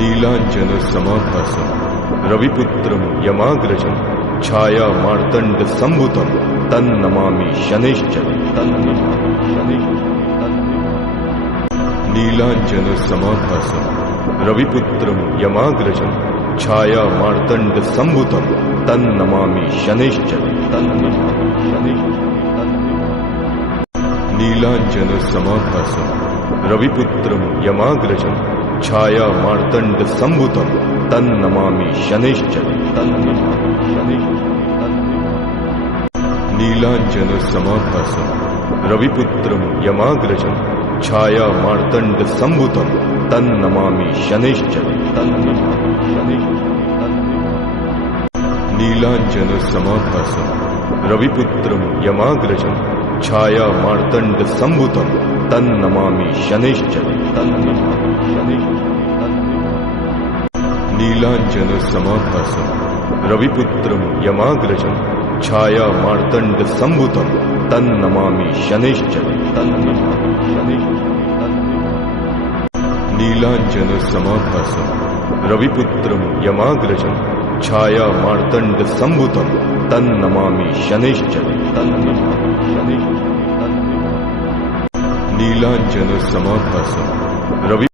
Nilanjan समाभासं रविपुत्रं यमाग्रजं Chhaya Martand संभुतं तन्नमामि शनैश्चरं Nilanjan समाभासं रविपुत्रं यमाग्रजं Chhaya Martand संभुतं तन्नमामि शनैश्चरं Nilanjan समाभासं रविपुत्रं यमाग्रजं Chhaya Martand संभुतं तन्नमामि शनैश्चरं Nilanjan समाभासं रविपुत्रं यमाग्रजं Chhaya Martand संभुतं तन्नमामि शनैश्चरं Nilanjan समाभासं रविपुत्रं यमाग्रजं Chhaya Martand संभुतं तन्नमामि शनैश्चरं Nilanjan समाभासं रविपुत्रं यमाग्रजं Chhaya Martand संभुतं तन्नमामि शनैश्चरं Nilanjan समाभासं रविपुत्रं यमाग्रजं Chhaya Martand संभुतं तन्नमामि शनैश्चरं Nilanjan समाभासं Ravi